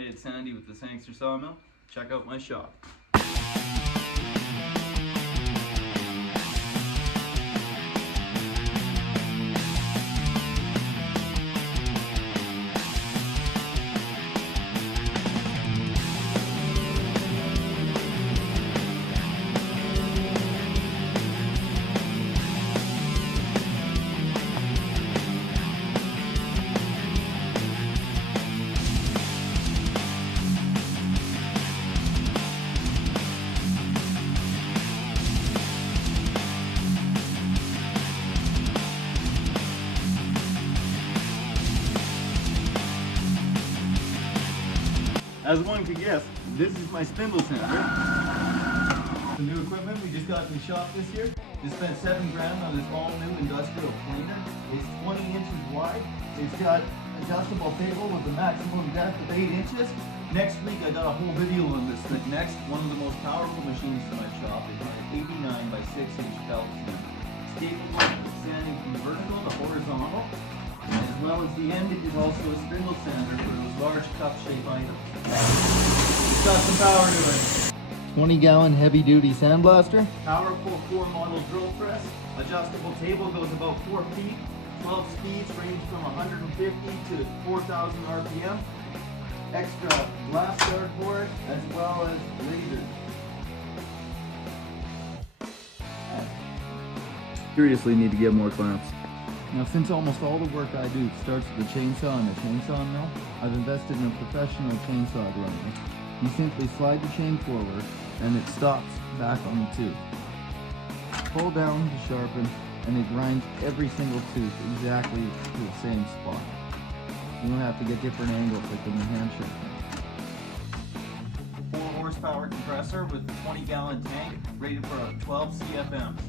Hey, it's Sandy with the Sangster Sawmill. Check out my shop. As one could guess, this is my spindle sander. The new equipment we just got in the shop this year. Just spent $7 grand on this all new industrial planer. It's 20 inches wide. It's got adjustable table with a maximum depth of 8 inches. Next week I got a whole video on this thing. Next, one of the most powerful machines in my shop is an 89 by 6 inch belt sander. It's capable of sanding from vertical to horizontal. As well as the end, it is also a spindle sander for those large cup-shaped items. It's got some power to it. 20-gallon heavy-duty sandblaster. Powerful 4-model drill press. Adjustable table goes about 4 feet. 12 speeds range from 150 to 4,000 RPM. Extra glass guard for it, as well as lasers. Seriously need to get more clamps. Now, since almost all the work I do starts with a chainsaw and a chainsaw mill, I've invested in a professional chainsaw grinder. You simply slide the chain forward and it stops back on the tooth. Pull down to sharpen and it grinds every single tooth exactly to the same spot. You don't have to get different angles like the New Hampshire. 4 horsepower compressor with a 20-gallon tank rated for 12 CFMs.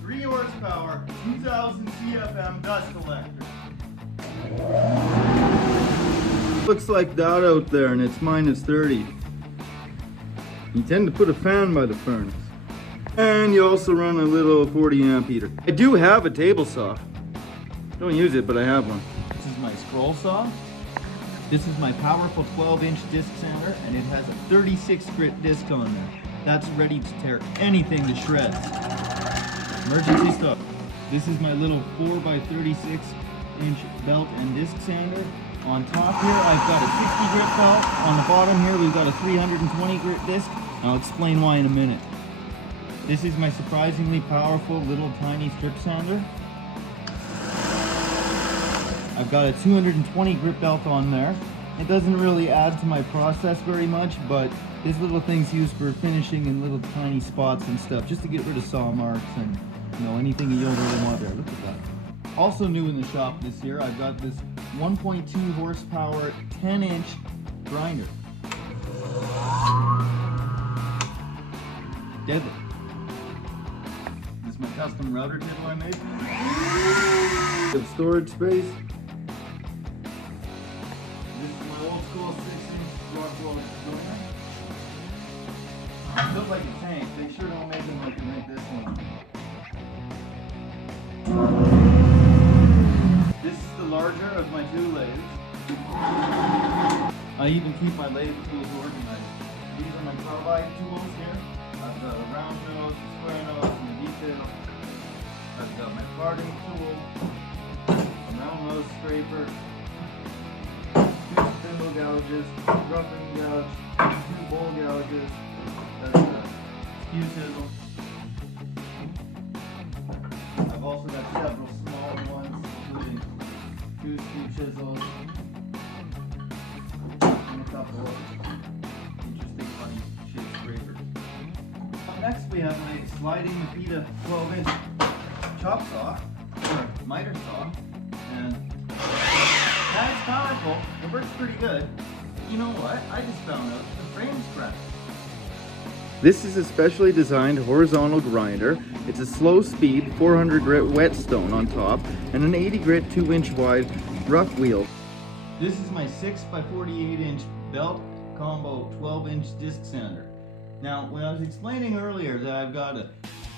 3 horsepower, 2,000 CFM dust collector. Looks like that out there and it's minus 30. You tend to put a fan by the furnace. And you also run a little 40 amp heater. I do have a table saw. Don't use it, but I have one. This is my scroll saw. This is my powerful 12-inch disc sander and it has a 36 grit disc on there. That's ready to tear anything to shreds. Emergency stop. This is my little 4x36 inch belt and disc sander. On top here I've got a 60 grit belt. On the bottom here we've got a 320 grit disc. I'll explain why in a minute. This is my surprisingly powerful little tiny strip sander. I've got a 220 grit belt on there. It doesn't really add to my process very much, but this little thing's used for finishing in little tiny spots and stuff, just to get rid of saw marks and anything you don't really want there. Look at that. Also new in the shop this year, I've got this 1.2 horsepower 10-inch grinder. Deadly. This is my custom router table I made. Got storage space. This is my old school 6-inch Rockwell joiner. Built like a tank. They sure don't make them like they make this one. This is the larger of my 2 lathes. I even keep my lathe tools organized. These are my carbide tools here. I've got a round nose, a square nose, and a detail. I've got my parting tool, a round nose scraper, 2 spindle gouges, roughing gouge, 2 bowl gouges, that's a skew chisel. I've also got several small ones, including 2 skew chisels and a couple of interesting funny shaped scrapers. Next we have my sliding Makita 12-inch chop saw, or miter saw, and that's powerful. It works pretty good. But you know what? I just found out the frame's cracked. This is a specially designed horizontal grinder. It's a slow speed 400 grit whetstone on top and an 80 grit 2-inch wide rough wheel. This is my 6x48 inch belt combo 12-inch disc sander. Now, when I was explaining earlier that I've got a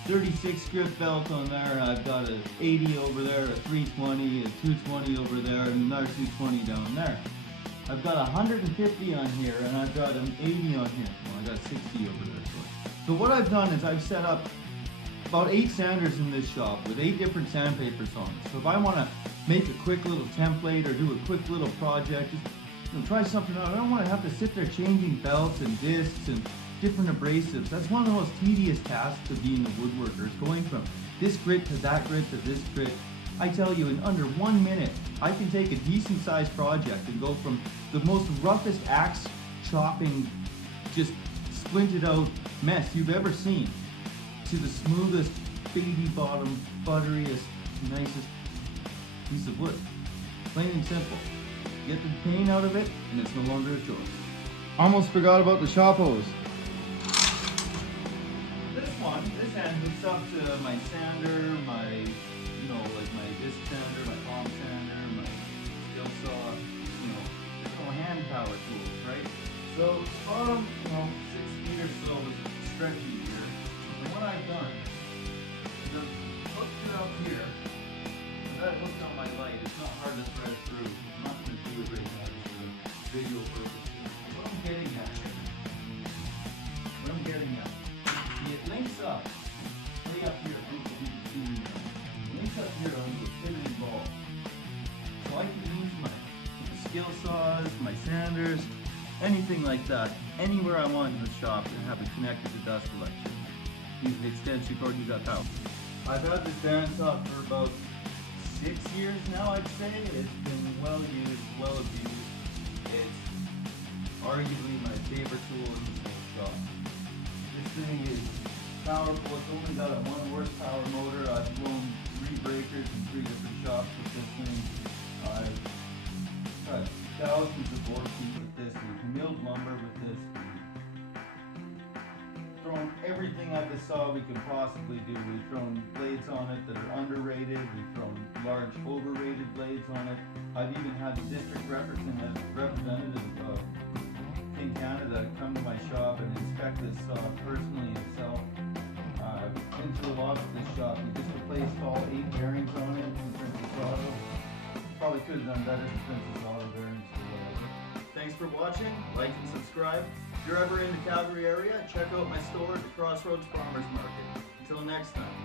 36 grit belt on there, I've got a 80 over there, a 320, a 220 over there, and another 220 down there. I've got 150 on here, and I've got an 80 on here. Well, I got 60 over there. So what I've done is I've set up about 8 sanders in this shop with 8 different sandpapers on it. So if I want to make a quick little template or do a quick little project, just try something out. I don't want to have to sit there changing belts and discs and different abrasives. That's one of the most tedious tasks of being a woodworker, is going from this grit to that grit to this grit. I tell you, in under 1 minute, I can take a decent sized project and go from the most roughest axe chopping, just splinted out mess you've ever seen to the smoothest, baby bottom, butteriest, nicest piece of wood. Plain and simple. Get the pain out of it, and it's no longer a chore. Almost forgot about the shop hose. This hand hooks up to my sander, my, like my disc sander, my palm sander, my skill saw, different hand power tools, right? So, bottom, 6 feet or so is stretchy here. And what I've done is I've hooked it up here. And that hooked on my light. It's not hard to thread through. I'm not going to do it right now just for video purposes. What I'm getting at, it links up, way up here, links up here onto a pivoting ball. So I can use my skill saws, my sanders, anything like that, anywhere I want in the shop and have it connected to dust collection. Use the extension cord, use that power. I've had this bandsaw for about 6 years now, I'd say. It's been well used, well abused. It's arguably my favorite tool in this whole shop. This thing is powerful. It's only got a 1 horsepower motor. I've blown 3 breakers in 3 different shops with this thing. I've got thousands of board feet with this. We've milled lumber with this. We've thrown everything at the saw we can possibly do. We've thrown blades on it that are underrated. We've thrown large overrated blades on it. I've even had the district representative of in Canada come to my shop and inspect this saw personally himself. I've been to a lot of this shop. We just replaced all 8 bearings on it from Princess Auto. Probably could have done better than Princess Auto bearings or whatever. Thanks for watching. Like and subscribe. If you're ever in the Calgary area, check out my store at the Crossroads Farmers Market. Until next time.